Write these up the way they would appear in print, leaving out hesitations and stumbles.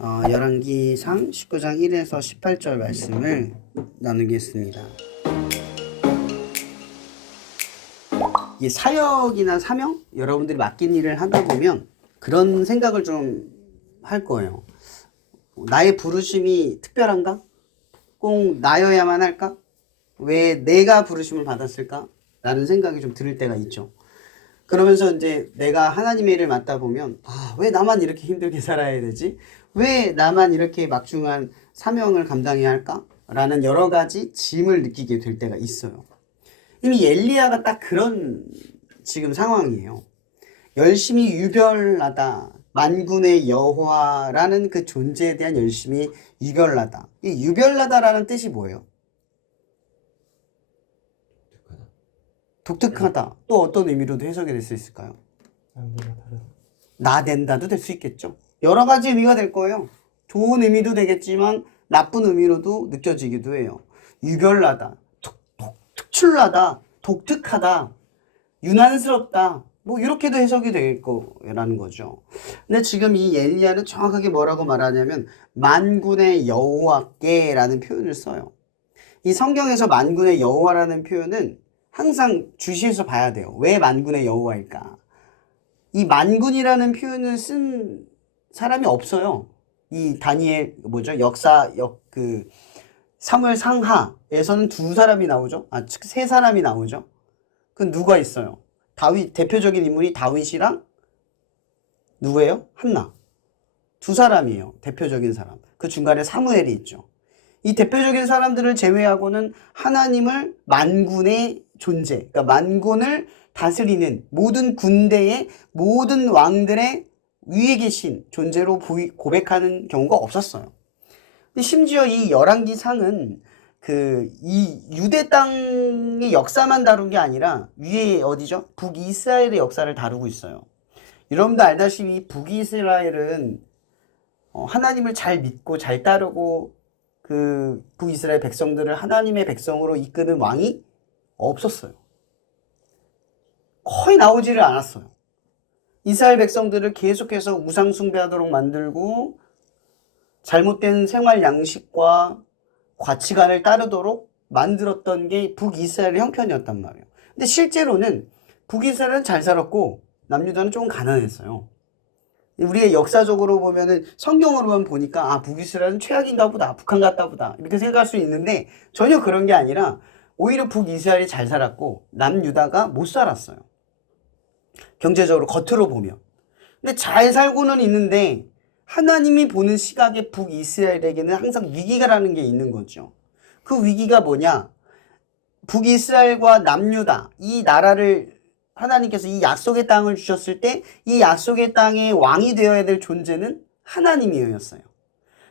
열왕기상 19장 1에서 18절 말씀을 나누겠습니다. 이 사역이나 사명? 여러분들이 맡긴 일을 하다 보면 그런 생각을 좀 할 거예요. 나의 부르심이 특별한가? 꼭 나여야만 할까? 왜 내가 부르심을 받았을까? 라는 생각이 좀 들 때가 있죠. 그러면서 이제 내가 하나님의 일을 맡다 보면 왜 나만 이렇게 힘들게 살아야 되지? 왜 나만 이렇게 막중한 사명을 감당해야 할까? 라는 여러 가지 짐을 느끼게 될 때가 있어요. 이미 엘리야가 딱 그런 지금 상황이에요. 열심히 유별나다. 만군의 여호와라는 그 존재에 대한 열심히 유별나다. 이 유별나다라는 뜻이 뭐예요? 독특하다. 또 어떤 의미로도 해석이 될 수 있을까요? 나댄다도 될 수 있겠죠. 여러 가지 의미가 될 거예요. 좋은 의미도 되겠지만 나쁜 의미로도 느껴지기도 해요. 유별나다, 특출나다, 독특하다, 유난스럽다, 뭐 이렇게도 해석이 될 거라는 거죠. 근데 지금 이 엘리야는 정확하게 뭐라고 말하냐면 만군의 여호와께라는 표현을 써요. 이 성경에서 만군의 여호와라는 표현은 항상 주시해서 봐야 돼요. 왜 만군의 여호와일까? 이 만군이라는 표현을 쓴 사람이 없어요. 이 다니엘 사무엘 상하에서는 두 사람이 나오죠. 세 사람이 나오죠. 그건 누가 있어요? 다윗, 대표적인 인물이 다윗이랑 누구예요? 한나. 두 사람이에요. 대표적인 사람. 그 중간에 사무엘이 있죠. 이 대표적인 사람들을 제외하고는 하나님을 만군의 존재, 그러니까 만군을 다스리는 모든 군대의 모든 왕들의 위에 계신 존재로 고백하는 경우가 없었어요. 심지어 이 열왕기상은 이 유대 땅의 역사만 다룬 게 아니라 위에 어디죠? 북이스라엘의 역사를 다루고 있어요. 여러분도 알다시피 북이스라엘은 하나님을 잘 믿고 잘 따르고 그 북이스라엘 백성들을 하나님의 백성으로 이끄는 왕이 없었어요. 거의 나오지를 않았어요. 이스라엘 백성들을 계속해서 우상 숭배하도록 만들고 잘못된 생활 양식과 가치관을 따르도록 만들었던 게 북이스라엘의 형편이었단 말이에요. 근데 실제로는 북이스라엘은 잘 살았고 남유다는 조금 가난했어요. 우리의 역사적으로 보면은 성경으로만 보니까 북이스라엘은 최악인가 보다, 북한 같다 보다 이렇게 생각할 수 있는데 전혀 그런 게 아니라 오히려 북이스라엘이 잘 살았고 남유다가 못 살았어요. 경제적으로 겉으로 보면. 근데 잘 살고는 있는데 하나님이 보는 시각에 북이스라엘에게는 항상 위기가라는 게 있는 거죠. 그 위기가 뭐냐? 북이스라엘과 남유다 이 나라를 하나님께서 이 약속의 땅을 주셨을 때 이 약속의 땅의 왕이 되어야 될 존재는 하나님이었어요.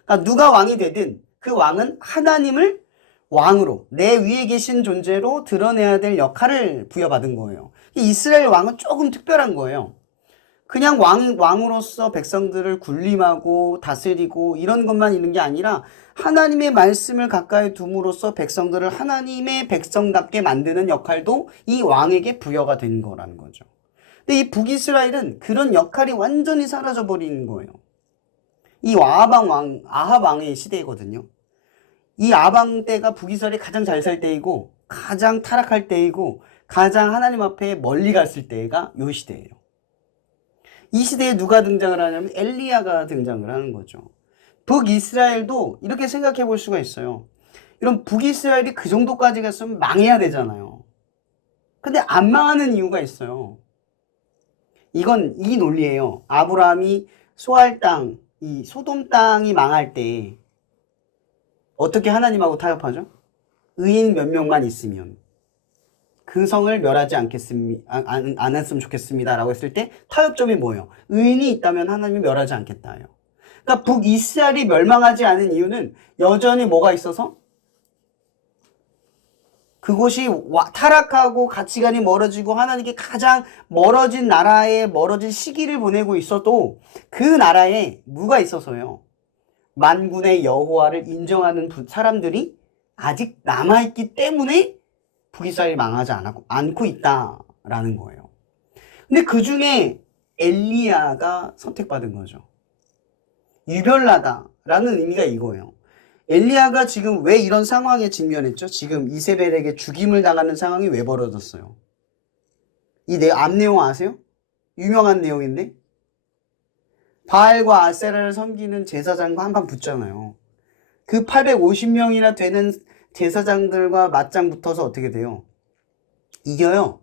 그러니까 누가 왕이 되든 그 왕은 하나님을 왕으로 내 위에 계신 존재로 드러내야 될 역할을 부여받은 거예요. 이스라엘 왕은 조금 특별한 거예요. 그냥 왕으로서 백성들을 군림하고 다스리고 이런 것만 있는 게 아니라 하나님의 말씀을 가까이 둠으로써 백성들을 하나님의 백성답게 만드는 역할도 이 왕에게 부여가 된 거라는 거죠. 근데 이 북이스라엘은 그런 역할이 완전히 사라져버리는 거예요. 이 아합 왕의 시대거든요. 이 아방 때가 북이스라엘이 가장 잘 살 때이고 가장 타락할 때이고 가장 하나님 앞에 멀리 갔을 때가 이 시대예요. 이 시대에 누가 등장을 하냐면 엘리야가 등장을 하는 거죠. 북이스라엘도 이렇게 생각해 볼 수가 있어요. 이런 북이스라엘이 그 정도까지 갔으면 망해야 되잖아요. 근데 안 망하는 이유가 있어요. 이건 이 논리예요. 아브라함이 소알 땅, 이 소돔 땅이 망할 때 어떻게 하나님하고 타협하죠? 의인 몇 명만 있으면 그 성을 멸하지 안 했으면 좋겠습니다 라고 했을 때 타협점이 뭐예요? 의인이 있다면 하나님이 멸하지 않겠다예요. 그러니까 북이스라엘이 멸망하지 않은 이유는 여전히 뭐가 있어서? 그곳이 타락하고 가치관이 멀어지고 하나님께 가장 멀어진 나라에 멀어진 시기를 보내고 있어도 그 나라에 뭐가 있어서요? 만군의 여호와를 인정하는 사람들이 아직 남아있기 때문에 북이스라엘이 망하지 않고 있다라는 거예요. 근데 그 중에 엘리야가 선택받은 거죠. 유별나다라는 의미가 이거예요. 엘리야가 지금 왜 이런 상황에 직면했죠? 지금 이세벨에게 죽임을 당하는 상황이 왜 벌어졌어요? 이 앞 내용 아세요? 유명한 내용인데 바알과 아세라를 섬기는 제사장과 한판 붙잖아요. 그 850명이나 되는 제사장들과 맞짱 붙어서 어떻게 돼요? 이겨요.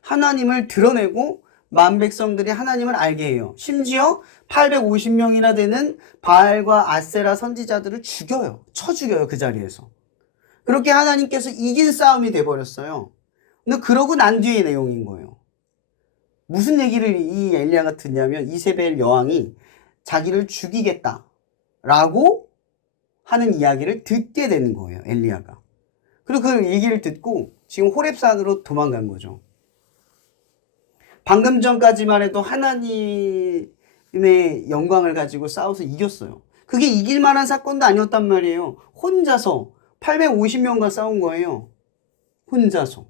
하나님을 드러내고 만 백성들이 하나님을 알게 해요. 심지어 850명이나 되는 바알과 아세라 선지자들을 죽여요. 쳐 죽여요. 그 자리에서. 그렇게 하나님께서 이긴 싸움이 돼버렸어요. 근데 그러고 난 뒤의 내용인 거예요. 무슨 얘기를 이 엘리야가 듣냐면 이세벨 여왕이 자기를 죽이겠다라고 하는 이야기를 듣게 되는 거예요. 엘리야가. 그리고 그 얘기를 듣고 지금 호렙산으로 도망간 거죠. 방금 전까지만 해도 하나님의 영광을 가지고 싸워서 이겼어요. 그게 이길 만한 사건도 아니었단 말이에요. 혼자서 850명과 싸운 거예요. 혼자서.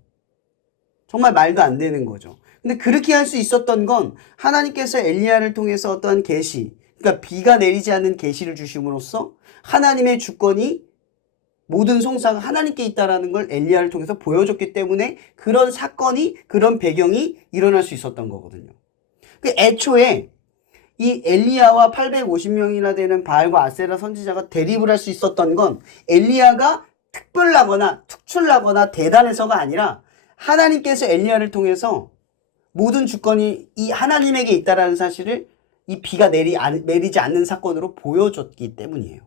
정말 말도 안 되는 거죠. 근데 그렇게 할 수 있었던 건 하나님께서 엘리야를 통해서 어떠한 계시, 그러니까 비가 내리지 않는 계시를 주심으로써 하나님의 주권이 모든 송사가 하나님께 있다라는 걸 엘리야를 통해서 보여줬기 때문에 그런 사건이, 그런 배경이 일어날 수 있었던 거거든요. 그 애초에 이 엘리야와 850명이나 되는 바알과 아세라 선지자가 대립을 할 수 있었던 건 엘리야가 특별하거나 특출나거나 대단해서가 아니라 하나님께서 엘리야를 통해서 모든 주권이 이 하나님에게 있다라는 사실을 이 비가 내리지 않는 사건으로 보여줬기 때문이에요.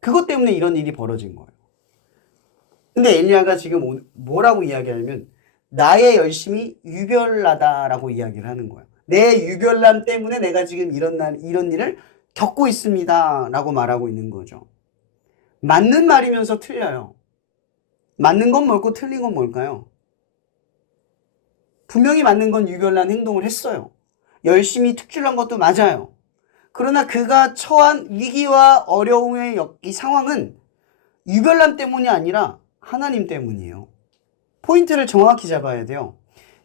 그것 때문에 이런 일이 벌어진 거예요. 근데 엘리야가 지금 뭐라고 이야기하냐면 나의 열심이 유별나다라고 이야기를 하는 거예요. 내 유별남 때문에 내가 지금 이런 일을 겪고 있습니다 라고 말하고 있는 거죠. 맞는 말이면서 틀려요. 맞는 건 뭘고 틀린 건 뭘까요? 분명히 맞는 건 유별난 행동을 했어요. 열심히 특출난 것도 맞아요. 그러나 그가 처한 위기와 어려움의 이 상황은 유별남 때문이 아니라 하나님 때문이에요. 포인트를 정확히 잡아야 돼요.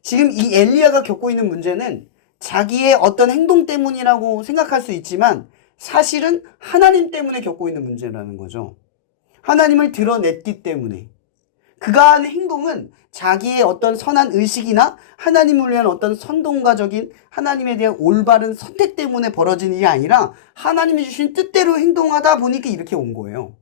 지금 이 엘리야가 겪고 있는 문제는 자기의 어떤 행동 때문이라고 생각할 수 있지만 사실은 하나님 때문에 겪고 있는 문제라는 거죠. 하나님을 드러냈기 때문에. 그가 하는 행동은 자기의 어떤 선한 의식이나 하나님을 위한 어떤 선동가적인 하나님에 대한 올바른 선택 때문에 벌어진 일이 아니라 하나님이 주신 뜻대로 행동하다 보니까 이렇게 온 거예요.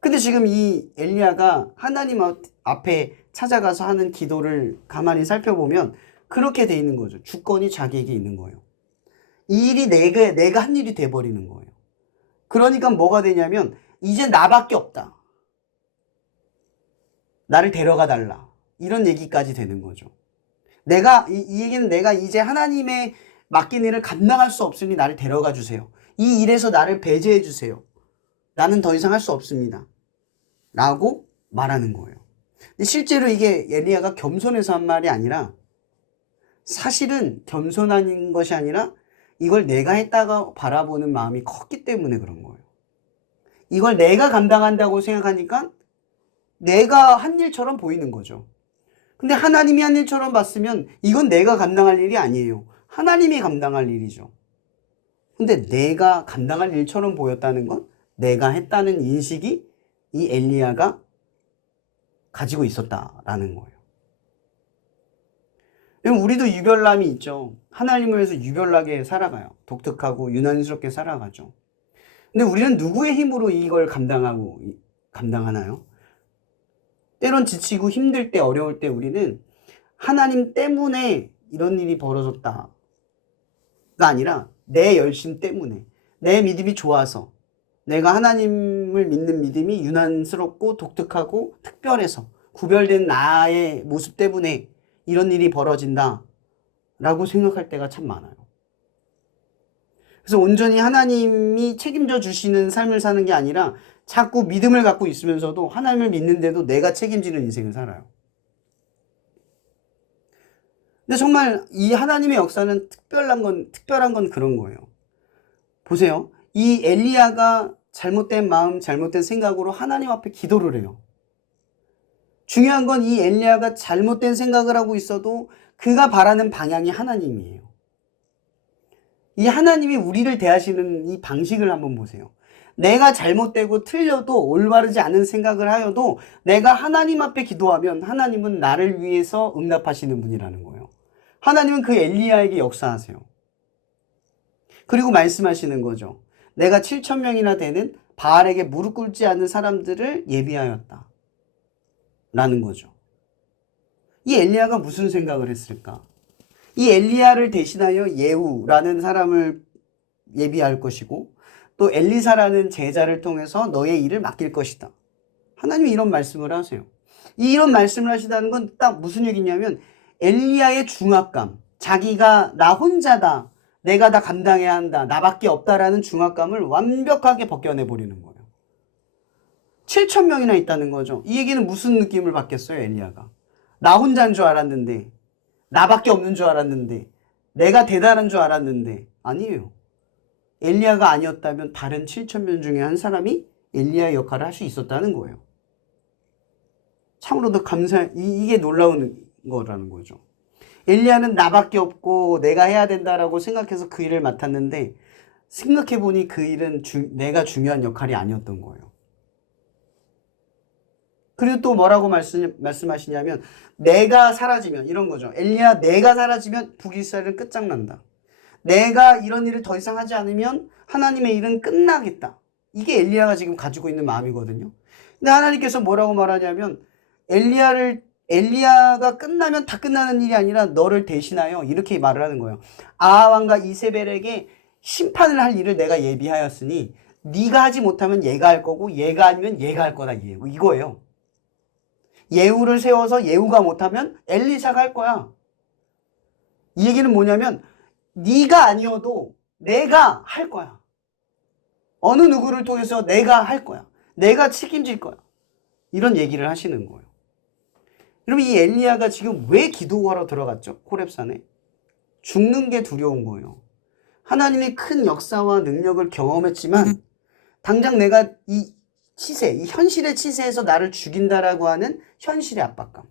근데 지금 이 엘리야가 하나님 앞에 찾아가서 하는 기도를 가만히 살펴보면 그렇게 돼 있는 거죠. 주권이 자기에게 있는 거예요. 이 일이 내가 한 일이 돼버리는 거예요. 그러니까 뭐가 되냐면 이제 나밖에 없다. 나를 데려가 달라. 이런 얘기까지 되는 거죠. 이 얘기는 내가 이제 하나님의 맡긴 일을 감당할 수 없으니 나를 데려가 주세요. 이 일에서 나를 배제해 주세요. 나는 더 이상 할 수 없습니다. 라고 말하는 거예요. 근데 실제로 이게 엘리야가 겸손해서 한 말이 아니라 사실은 겸손한 것이 아니라 이걸 내가 했다가 바라보는 마음이 컸기 때문에 그런 거예요. 이걸 내가 감당한다고 생각하니까 내가 한 일처럼 보이는 거죠. 근데 하나님이 한 일처럼 봤으면 이건 내가 감당할 일이 아니에요. 하나님이 감당할 일이죠. 근데 내가 감당할 일처럼 보였다는 건 내가 했다는 인식이 이 엘리야가 가지고 있었다라는 거예요. 우리도 유별남이 있죠. 하나님을 위해서 유별나게 살아가요. 독특하고 유난스럽게 살아가죠. 근데 우리는 누구의 힘으로 이걸 감당하나요? 때론 지치고 힘들 때, 어려울 때 우리는 하나님 때문에 이런 일이 벌어졌다가 아니라 내 열심 때문에, 내 믿음이 좋아서, 내가 하나님을 믿는 믿음이 유난스럽고 독특하고 특별해서 구별된 나의 모습 때문에 이런 일이 벌어진다 라고 생각할 때가 참 많아요. 그래서 온전히 하나님이 책임져 주시는 삶을 사는 게 아니라 자꾸 믿음을 갖고 있으면서도 하나님을 믿는데도 내가 책임지는 인생을 살아요. 근데 정말 이 하나님의 역사는 특별한 건 그런 거예요. 보세요. 이 엘리야가 잘못된 마음, 잘못된 생각으로 하나님 앞에 기도를 해요. 중요한 건 이 엘리야가 잘못된 생각을 하고 있어도 그가 바라는 방향이 하나님이에요. 이 하나님이 우리를 대하시는 이 방식을 한번 보세요. 내가 잘못되고 틀려도 올바르지 않은 생각을 하여도 내가 하나님 앞에 기도하면 하나님은 나를 위해서 응답하시는 분이라는 거예요. 하나님은 그 엘리야에게 역사하세요. 그리고 말씀하시는 거죠. 내가 7,000명이나 되는 바알에게 무릎 꿇지 않는 사람들을 예비하였다. 라는 거죠. 이 엘리야가 무슨 생각을 했을까? 이 엘리야를 대신하여 예후라는 사람을 예비할 것이고 또 엘리사라는 제자를 통해서 너의 일을 맡길 것이다. 하나님이 이런 말씀을 하세요. 이런 말씀을 하시다는 건 딱 무슨 얘기냐면 엘리야의 중압감, 자기가 나 혼자다, 내가 다 감당해야 한다, 나밖에 없다라는 중압감을 완벽하게 벗겨내버리는 거예요. 7,000명이나 있다는 거죠. 이 얘기는 무슨 느낌을 받겠어요, 엘리야가? 나 혼자인 줄 알았는데, 나밖에 없는 줄 알았는데, 내가 대단한 줄 알았는데, 아니에요. 엘리야가 아니었다면 다른 7,000명 중에 한 사람이 엘리야의 역할을 할 수 있었다는 거예요. 참으로도 이게 놀라운 거라는 거죠. 엘리야는 나밖에 없고 내가 해야 된다라고 생각해서 그 일을 맡았는데 생각해보니 그 일은 내가 중요한 역할이 아니었던 거예요. 그리고 또 뭐라고 말씀하시냐면 내가 사라지면 이런 거죠. 엘리야 내가 사라지면 북이스라엘은 끝장난다. 내가 이런 일을 더 이상 하지 않으면 하나님의 일은 끝나겠다. 이게 엘리야가 지금 가지고 있는 마음이거든요. 근데 하나님께서 뭐라고 말하냐면 엘리야가 끝나면 다 끝나는 일이 아니라 너를 대신하여 이렇게 말을 하는 거예요. 아하 왕과 이세벨에게 심판을 할 일을 내가 예비하였으니 네가 하지 못하면 얘가 할 거고 얘가 아니면 얘가 할 거다. 이거예요. 예후를 세워서 예후가 못하면 엘리사가 할 거야. 이 얘기는 뭐냐면 네가 아니어도 내가 할 거야. 어느 누구를 통해서 내가 할 거야. 내가 책임질 거야. 이런 얘기를 하시는 거예요. 여러분 이 엘리야가 지금 왜 기도하러 들어갔죠? 호렙산에. 죽는 게 두려운 거예요. 하나님의 큰 역사와 능력을 경험했지만 당장 내가 이 현실의 치세에서 나를 죽인다라고 하는 현실의 압박감.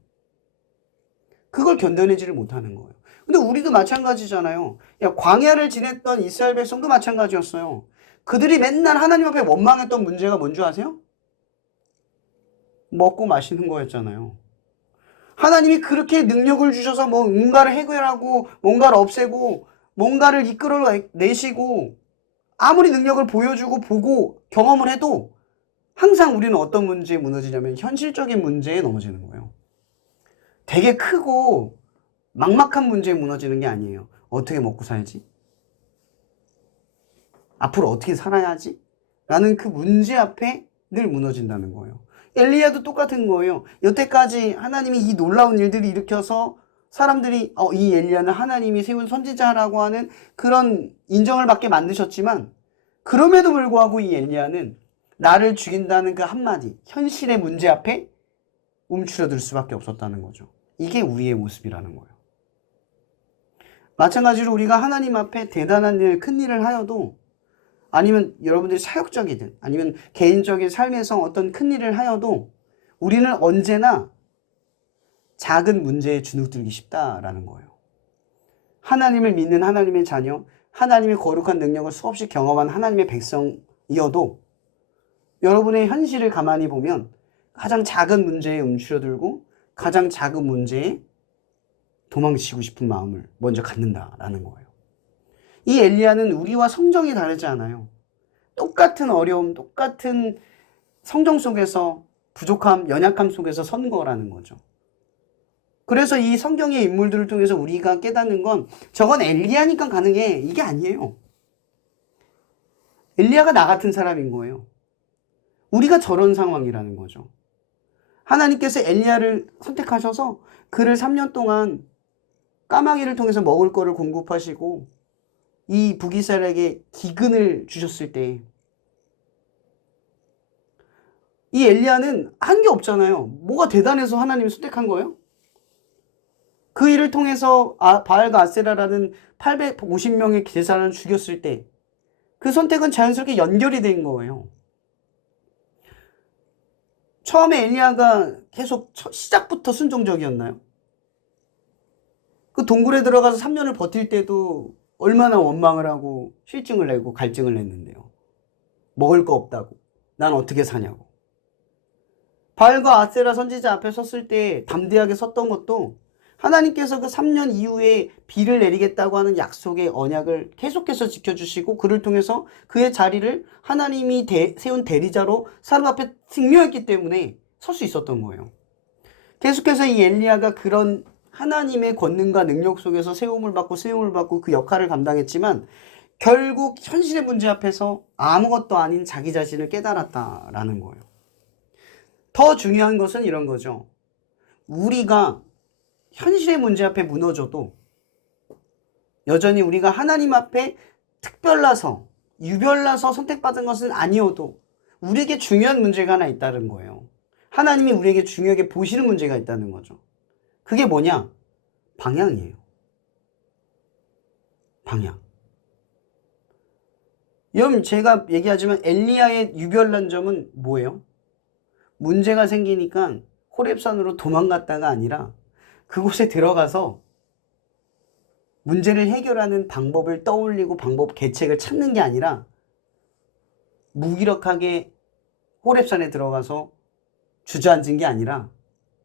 그걸 견뎌내지를 못하는 거예요. 근데 우리도 마찬가지잖아요. 광야를 지냈던 이스라엘 백성도 마찬가지였어요. 그들이 맨날 하나님 앞에 원망했던 문제가 뭔지 아세요? 먹고 마시는 거였잖아요. 하나님이 그렇게 능력을 주셔서 뭔가를 해결하고 뭔가를 없애고 뭔가를 이끌어내시고 아무리 능력을 보여주고 보고 경험을 해도 항상 우리는 어떤 문제에 무너지냐면 현실적인 문제에 넘어지는 거예요. 되게 크고 막막한 문제에 무너지는 게 아니에요. 어떻게 먹고 살지? 앞으로 어떻게 살아야 하지? 라는 그 문제 앞에 늘 무너진다는 거예요. 엘리야도 똑같은 거예요. 여태까지 하나님이 이 놀라운 일들을 일으켜서 사람들이 이 엘리야는 하나님이 세운 선지자라고 하는 그런 인정을 받게 만드셨지만 그럼에도 불구하고 이 엘리야는 나를 죽인다는 그 한마디, 현실의 문제 앞에 움츠러들 수밖에 없었다는 거죠. 이게 우리의 모습이라는 거예요. 마찬가지로 우리가 하나님 앞에 대단한 일, 큰 일을 하여도 아니면 여러분들이 사역적이든 아니면 개인적인 삶에서 어떤 큰 일을 하여도 우리는 언제나 작은 문제에 주눅들기 쉽다라는 거예요. 하나님을 믿는 하나님의 자녀, 하나님의 거룩한 능력을 수없이 경험한 하나님의 백성이어도 여러분의 현실을 가만히 보면 가장 작은 문제에 움츠러들고 가장 작은 문제에 도망치고 싶은 마음을 먼저 갖는다라는 거예요. 이 엘리야는 우리와 성정이 다르지 않아요. 똑같은 어려움, 똑같은 성정 속에서 부족함, 연약함 속에서 선 거라는 거죠. 그래서 이 성경의 인물들을 통해서 우리가 깨닫는 건 저건 엘리야니까 가능해. 이게 아니에요. 엘리야가 나 같은 사람인 거예요. 우리가 저런 상황이라는 거죠. 하나님께서 엘리야를 선택하셔서 그를 3년 동안 까마귀를 통해서 먹을 거를 공급하시고 이 북이스라엘에게 기근을 주셨을 때 이 엘리야는 한 게 없잖아요. 뭐가 대단해서 하나님이 선택한 거예요? 그 일을 통해서 바알과 아세라라는 850명의 제사장을 죽였을 때 그 선택은 자연스럽게 연결이 된 거예요. 처음에 엘리야가 계속 시작부터 순종적이었나요? 그 동굴에 들어가서 3년을 버틸 때도 얼마나 원망을 하고 실증을 내고 갈증을 냈는데요. 먹을 거 없다고. 난 어떻게 사냐고. 바알과 아세라 선지자 앞에 섰을 때 담대하게 섰던 것도 하나님께서 그 3년 이후에 비를 내리겠다고 하는 약속의 언약을 계속해서 지켜주시고 그를 통해서 그의 자리를 하나님이 세운 대리자로 사람 앞에 증명했기 때문에 설 수 있었던 거예요. 계속해서 이 엘리야가 그런 하나님의 권능과 능력 속에서 세움을 받고 그 역할을 감당했지만 결국 현실의 문제 앞에서 아무것도 아닌 자기 자신을 깨달았다라는 거예요. 더 중요한 것은 이런 거죠. 우리가 현실의 문제 앞에 무너져도 여전히 우리가 하나님 앞에 특별나서 유별나서 선택받은 것은 아니어도 우리에게 중요한 문제가 하나 있다는 거예요. 하나님이 우리에게 중요하게 보시는 문제가 있다는 거죠. 그게 뭐냐? 방향이에요. 방향. 여러분 제가 얘기하지만 엘리야의 유별난 점은 뭐예요? 문제가 생기니까 호렙산으로 도망갔다가 아니라 그곳에 들어가서 문제를 해결하는 방법을 떠올리고 방법 계책을 찾는 게 아니라 무기력하게 호렙산에 들어가서 주저앉은 게 아니라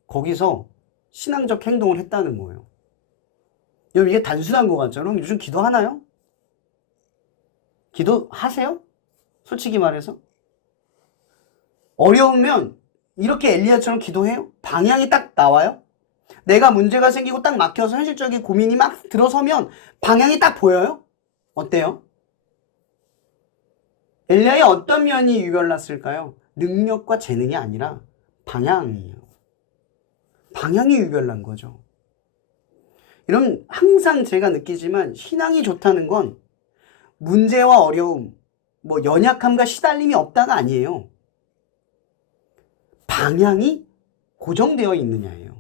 거기서 신앙적 행동을 했다는 거예요. 여러분 이게 단순한 것 같죠? 여러분 요즘 기도하나요? 기도하세요? 솔직히 말해서 어려우면 이렇게 엘리야처럼 기도해요? 방향이 딱 나와요? 내가 문제가 생기고 딱 막혀서 현실적인 고민이 막 들어서면 방향이 딱 보여요? 어때요? 엘리야의 어떤 면이 유별났을까요? 능력과 재능이 아니라 방향이에요. 방향이 유별난 거죠. 여러분 항상 제가 느끼지만 신앙이 좋다는 건 문제와 어려움, 연약함과 시달림이 없다가 아니에요. 방향이 고정되어 있느냐예요.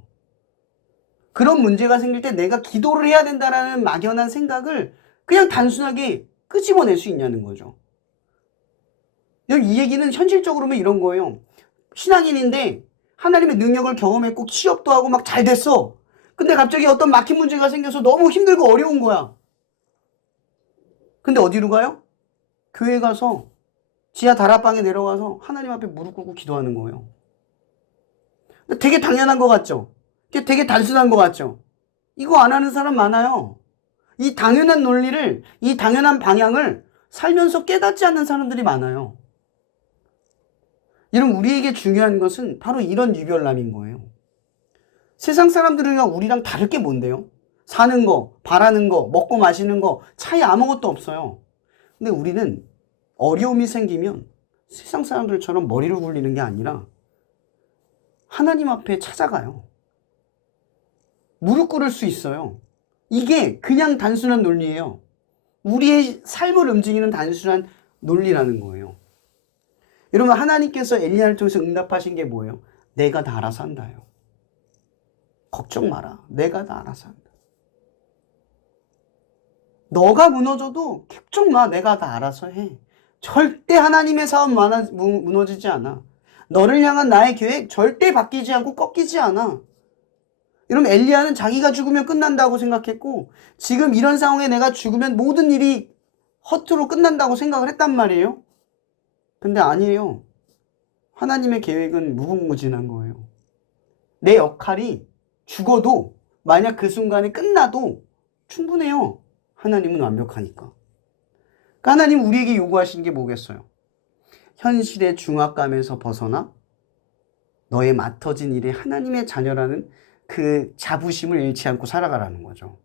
그런 문제가 생길 때 내가 기도를 해야 된다라는 막연한 생각을 그냥 단순하게 끄집어낼 수 있냐는 거죠. 이 얘기는 현실적으로는 이런 거예요. 신앙인인데 하나님의 능력을 경험했고 취업도 하고 막 잘 됐어. 근데 갑자기 어떤 막힌 문제가 생겨서 너무 힘들고 어려운 거야. 근데 어디로 가요? 교회 가서 지하 다락방에 내려가서 하나님 앞에 무릎 꿇고 기도하는 거예요. 되게 당연한 것 같죠? 되게 단순한 것 같죠? 이거 안 하는 사람 많아요. 이 당연한 논리를, 이 당연한 방향을 살면서 깨닫지 않는 사람들이 많아요. 여러분 우리에게 중요한 것은 바로 이런 유별남인 거예요. 세상 사람들이랑 우리랑 다를 게 뭔데요? 사는 거, 바라는 거, 먹고 마시는 거 차이 아무것도 없어요. 근데 우리는 어려움이 생기면 세상 사람들처럼 머리를 굴리는 게 아니라 하나님 앞에 찾아가요. 무릎 꿇을 수 있어요. 이게 그냥 단순한 논리예요. 우리의 삶을 움직이는 단순한 논리라는 거예요. 여러분 하나님께서 엘리야를 통해서 응답하신 게 뭐예요? 내가 다 알아서 한다요. 걱정 마라. 내가 다 알아서 한다. 너가 무너져도 걱정 마. 내가 다 알아서 해. 절대 하나님의 사업 무너지지 않아. 너를 향한 나의 계획 절대 바뀌지 않고 꺾이지 않아. 여러분 엘리야는 자기가 죽으면 끝난다고 생각했고 지금 이런 상황에 내가 죽으면 모든 일이 허투루 끝난다고 생각을 했단 말이에요. 근데 아니에요. 하나님의 계획은 무궁무진한 거예요. 내 역할이 죽어도 만약 그 순간에 끝나도 충분해요. 하나님은 완벽하니까. 그러니까 하나님 우리에게 요구하시는 게 뭐겠어요? 현실의 중압감에서 벗어나 너의 맡아진 일에 하나님의 자녀라는 그 자부심을 잃지 않고 살아가라는 거죠.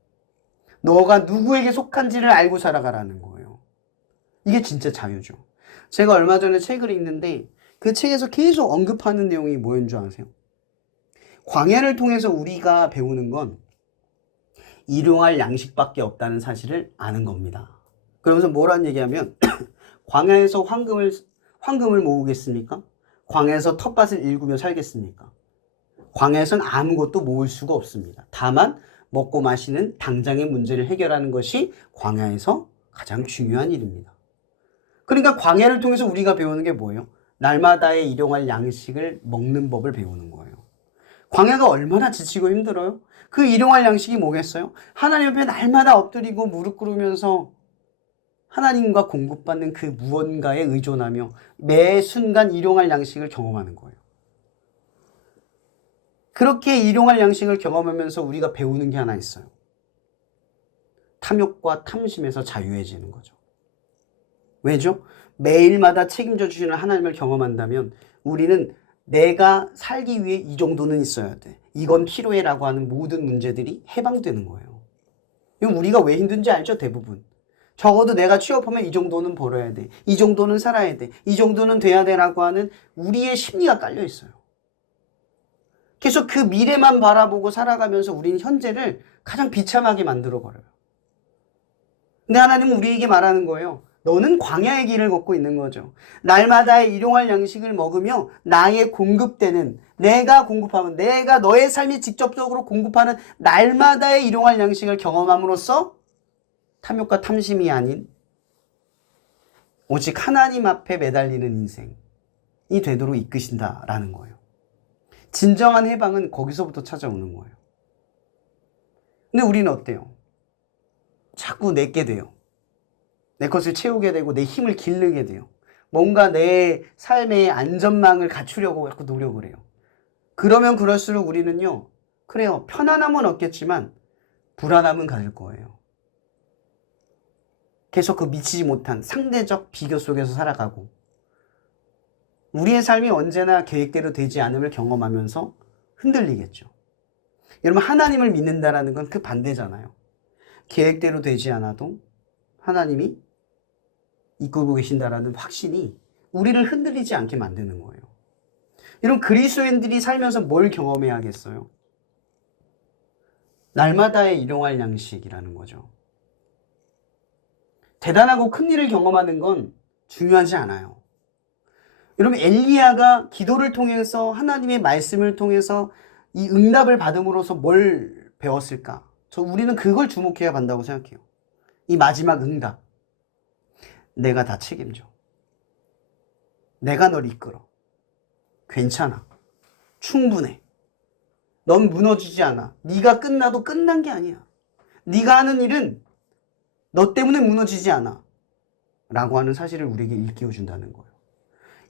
너가 누구에게 속한지를 알고 살아가라는 거예요. 이게 진짜 자유죠. 제가 얼마 전에 책을 읽는데 그 책에서 계속 언급하는 내용이 뭐인 줄 아세요? 광야를 통해서 우리가 배우는 건 일용할 양식밖에 없다는 사실을 아는 겁니다. 그러면서 뭐라는 얘기하면 광야에서 황금을 모으겠습니까? 광야에서 텃밭을 일구며 살겠습니까? 광야에선 아무것도 모을 수가 없습니다. 다만 먹고 마시는 당장의 문제를 해결하는 것이 광야에서 가장 중요한 일입니다. 그러니까 광야를 통해서 우리가 배우는 게 뭐예요? 날마다의 일용할 양식을 먹는 법을 배우는 거예요. 광야가 얼마나 지치고 힘들어요? 그 일용할 양식이 뭐겠어요? 하나님 앞에 날마다 엎드리고 무릎 꿇으면서 하나님과 공급받는 그 무언가에 의존하며 매 순간 일용할 양식을 경험하는 거예요. 그렇게 일용할 양식을 경험하면서 우리가 배우는 게 하나 있어요. 탐욕과 탐심에서 자유해지는 거죠. 왜죠? 매일마다 책임져 주시는 하나님을 경험한다면 우리는 내가 살기 위해 이 정도는 있어야 돼. 이건 필요해라고 하는 모든 문제들이 해방되는 거예요. 이건 우리가 왜 힘든지 알죠? 대부분. 적어도 내가 취업하면 이 정도는 벌어야 돼. 이 정도는 살아야 돼. 이 정도는 돼야 돼라고 하는 우리의 심리가 깔려 있어요. 계속 그 미래만 바라보고 살아가면서 우리는 현재를 가장 비참하게 만들어버려요. 근데 하나님은 우리에게 말하는 거예요. 너는 광야의 길을 걷고 있는 거죠. 날마다의 일용할 양식을 먹으며 나의 공급되는, 내가 공급하면, 내가 너의 삶이 직접적으로 공급하는 날마다의 일용할 양식을 경험함으로써 탐욕과 탐심이 아닌 오직 하나님 앞에 매달리는 인생이 되도록 이끄신다라는 거예요. 진정한 해방은 거기서부터 찾아오는 거예요. 근데 우리는 어때요? 자꾸 내게 돼요. 내 것을 채우게 되고 내 힘을 기르게 돼요. 뭔가 내 삶의 안전망을 갖추려고 자꾸 노력을 해요. 그러면 그럴수록 우리는요, 그래요, 편안함은 없겠지만 불안함은 가질 거예요. 계속 그 미치지 못한 상대적 비교 속에서 살아가고 우리의 삶이 언제나 계획대로 되지 않음을 경험하면서 흔들리겠죠. 여러분, 하나님을 믿는다라는 건 그 반대잖아요. 계획대로 되지 않아도 하나님이 이끌고 계신다라는 확신이 우리를 흔들리지 않게 만드는 거예요. 이런 그리스도인들이 살면서 뭘 경험해야겠어요? 날마다의 일용할 양식이라는 거죠. 대단하고 큰 일을 경험하는 건 중요하지 않아요. 여러분, 엘리야가 기도를 통해서 하나님의 말씀을 통해서 이 응답을 받음으로써 뭘 배웠을까? 우리는 그걸 주목해야 한다고 생각해요. 이 마지막 응답. 내가 다 책임져. 내가 널 이끌어. 괜찮아. 충분해. 넌 무너지지 않아. 네가 끝나도 끝난 게 아니야. 네가 하는 일은 너 때문에 무너지지 않아. 라고 하는 사실을 우리에게 일깨워준다는 거예요.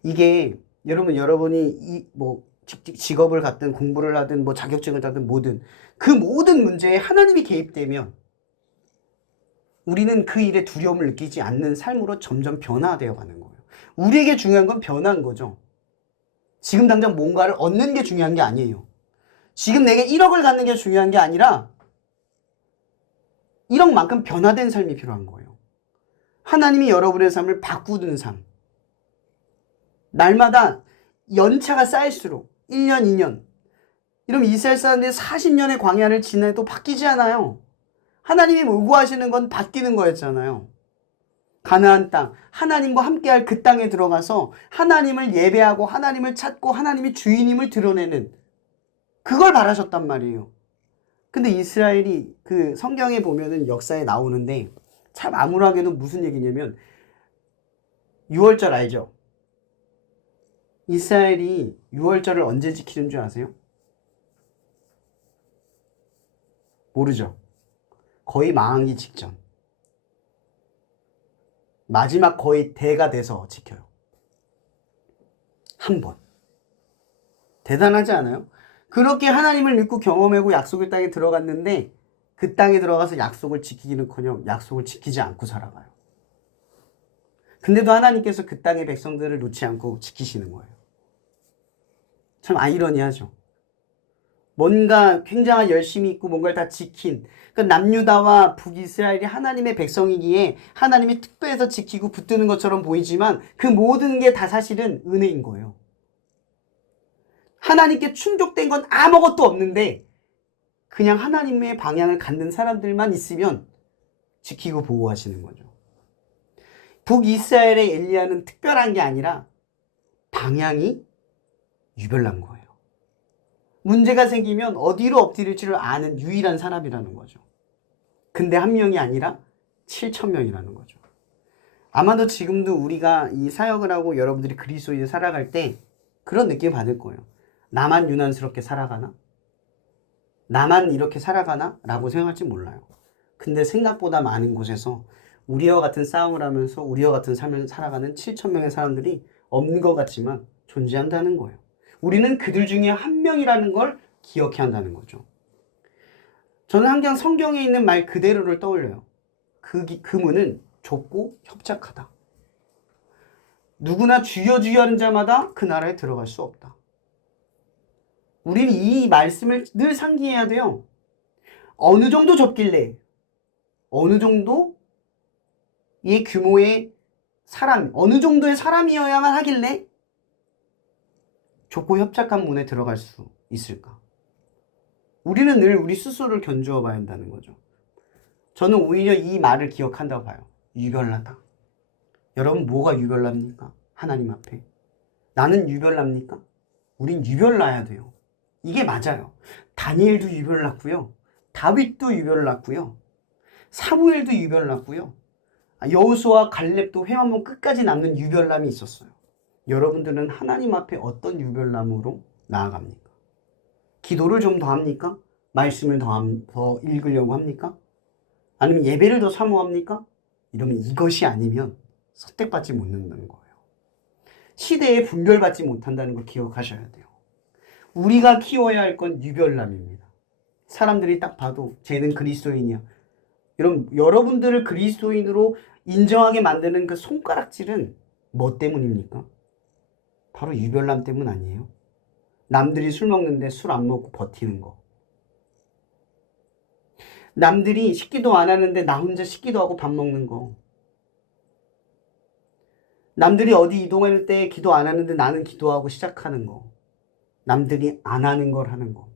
이게 여러분이 직업을 갖든 공부를 하든 자격증을 따든 뭐든 그 모든 문제에 하나님이 개입되면 우리는 그 일에 두려움을 느끼지 않는 삶으로 점점 변화되어 가는 거예요. 우리에게 중요한 건 변화인 거죠. 지금 당장 뭔가를 얻는 게 중요한 게 아니에요. 지금 내게 1억을 갖는 게 중요한 게 아니라 1억만큼 변화된 삶이 필요한 거예요. 하나님이 여러분의 삶을 바꾸는 삶. 날마다 연차가 쌓일수록 1년, 2년. 이러면 이스라엘 사람들이 40년의 광야를 지내도 바뀌지 않아요. 하나님이 요구하시는 건 바뀌는 거였잖아요. 가나안 땅, 하나님과 함께할 그 땅에 들어가서 하나님을 예배하고 하나님을 찾고 하나님이 주인임을 드러내는 그걸 바라셨단 말이에요. 근데 이스라엘이 그 성경에 보면은 역사에 나오는데 참 암울하게도 무슨 얘기냐면 6월절 알죠? 이스라엘이 6월절을 언제 지키는 줄 아세요? 모르죠. 거의 망하기 직전. 마지막 거의 대가 돼서 지켜요. 한 번. 대단하지 않아요? 그렇게 하나님을 믿고 경험하고 약속의 땅에 들어갔는데 그 땅에 들어가서 약속을 지키기는커녕 약속을 지키지 않고 살아가요. 근데도 하나님께서 그 땅의 백성들을 놓지 않고 지키시는 거예요. 참 아이러니하죠. 뭔가 굉장한 열심이 있고 뭔가를 다 지킨 그 남유다와 북이스라엘이 하나님의 백성이기에 하나님이 특별해서 지키고 붙드는 것처럼 보이지만 그 모든 게 다 사실은 은혜인 거예요. 하나님께 충족된 건 아무것도 없는데 그냥 하나님의 방향을 갖는 사람들만 있으면 지키고 보호하시는 거죠. 북이스라엘의 엘리야는 특별한 게 아니라 방향이 유별난 거예요. 문제가 생기면 어디로 엎드릴지를 아는 유일한 사람이라는 거죠. 근데 한 명이 아니라 7,000명이라는 거죠. 아마도 지금도 우리가 이 사역을 하고 여러분들이 그리스도인을 살아갈 때 그런 느낌 받을 거예요. 나만 유난스럽게 살아가나? 나만 이렇게 살아가나? 라고 생각할지 몰라요. 근데 생각보다 많은 곳에서 우리와 같은 싸움을 하면서 우리와 같은 삶을 살아가는 7천 명의 사람들이 없는 것 같지만 존재한다는 거예요. 우리는 그들 중에 한 명이라는 걸 기억해야 한다는 거죠. 저는 항상 성경에 있는 말 그대로를 떠올려요. 그 문은 좁고 협착하다. 누구나 주여 주여 하는 자마다 그 나라에 들어갈 수 없다. 우리는 이 말씀을 늘 상기해야 돼요. 어느 정도 좁길래, 어느 정도의 규모의 사람, 어느 정도의 사람이어야만 하길래 좁고 협착한 문에 들어갈 수 있을까? 우리는 늘 우리 스스로를 견주어 봐야 한다는 거죠. 저는 오히려 이 말을 기억한다고 봐요. 유별나다. 여러분 뭐가 유별납니까? 하나님 앞에. 나는 유별납니까? 우린 유별나야 돼요. 이게 맞아요. 다니엘도 유별났고요. 다윗도 유별났고요. 사무엘도 유별났고요. 여호수아 갈렙도 회만문 끝까지 남는 유별남이 있었어요. 여러분들은 하나님 앞에 어떤 유별남으로 나아갑니까? 기도를 좀 더 합니까? 말씀을 더 읽으려고 합니까? 아니면 예배를 더 사모합니까? 이러면 이것이 아니면 선택받지 못한다는 거예요. 시대에 분별받지 못한다는 걸 기억하셔야 돼요. 우리가 키워야 할 건 유별남입니다. 사람들이 딱 봐도 쟤는 그리스도인이야. 여러분들을 그리스도인으로 인정하게 만드는 그 손가락질은 뭐 때문입니까? 바로 유별남 때문 아니에요? 남들이 술 먹는데 술 안 먹고 버티는 거. 남들이 식기도 안 하는데 나 혼자 식기도 하고 밥 먹는 거. 남들이 어디 이동할 때 기도 안 하는데 나는 기도하고 시작하는 거. 남들이 안 하는 걸 하는 거.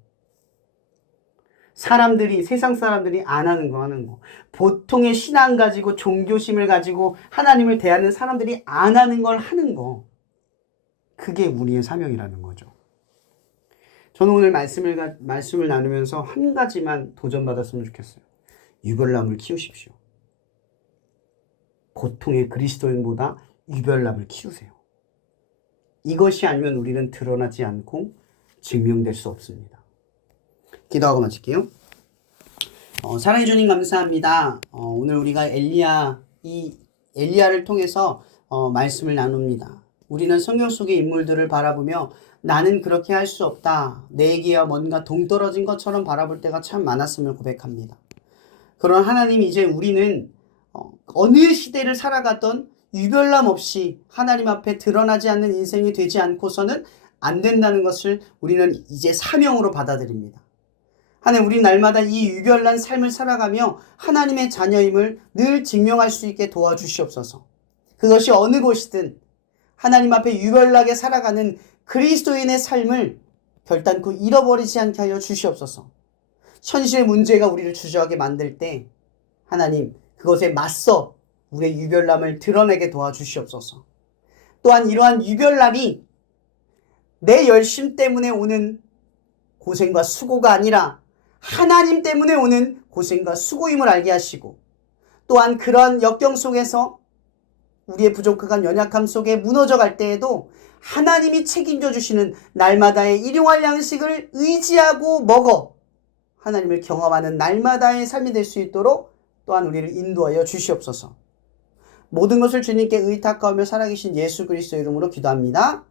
세상 사람들이 안 하는 거 하는 거. 보통의 신앙 가지고 종교심을 가지고 하나님을 대하는 사람들이 안 하는 걸 하는 거. 그게 우리의 사명이라는 거죠. 저는 오늘 말씀을 나누면서 한 가지만 도전받았으면 좋겠어요. 유별남을 키우십시오. 보통의 그리스도인보다 유별남을 키우세요. 이것이 아니면 우리는 드러나지 않고 증명될 수 없습니다. 기도하고 마칠게요. 사랑해 주님 감사합니다. 오늘 우리가 엘리야를 통해서 말씀을 나눕니다. 우리는 성경 속의 인물들을 바라보며 나는 그렇게 할 수 없다. 내게야 뭔가 동떨어진 것처럼 바라볼 때가 참 많았음을 고백합니다. 그러나 하나님, 이제 우리는 어느 시대를 살아갔던 유별남 없이 하나님 앞에 드러나지 않는 인생이 되지 않고서는 안 된다는 것을 우리는 이제 사명으로 받아들입니다. 하나님, 우리 날마다 이 유별난 삶을 살아가며 하나님의 자녀임을 늘 증명할 수 있게 도와주시옵소서. 그것이 어느 곳이든 하나님 앞에 유별나게 살아가는 그리스도인의 삶을 결단코 잃어버리지 않게 하여 주시옵소서. 현실의 문제가 우리를 주저하게 만들 때 하나님, 그것에 맞서 우리의 유별남을 드러내게 도와주시옵소서. 또한 이러한 유별남이 내 열심 때문에 오는 고생과 수고가 아니라 하나님 때문에 오는 고생과 수고임을 알게 하시고, 또한 그러한 역경 속에서 우리의 부족한 연약함 속에 무너져 갈 때에도 하나님이 책임져 주시는 날마다의 일용할 양식을 의지하고 먹어 하나님을 경험하는 날마다의 삶이 될 수 있도록 또한 우리를 인도하여 주시옵소서. 모든 것을 주님께 의탁하며 살아계신 예수 그리스도 이름으로 기도합니다.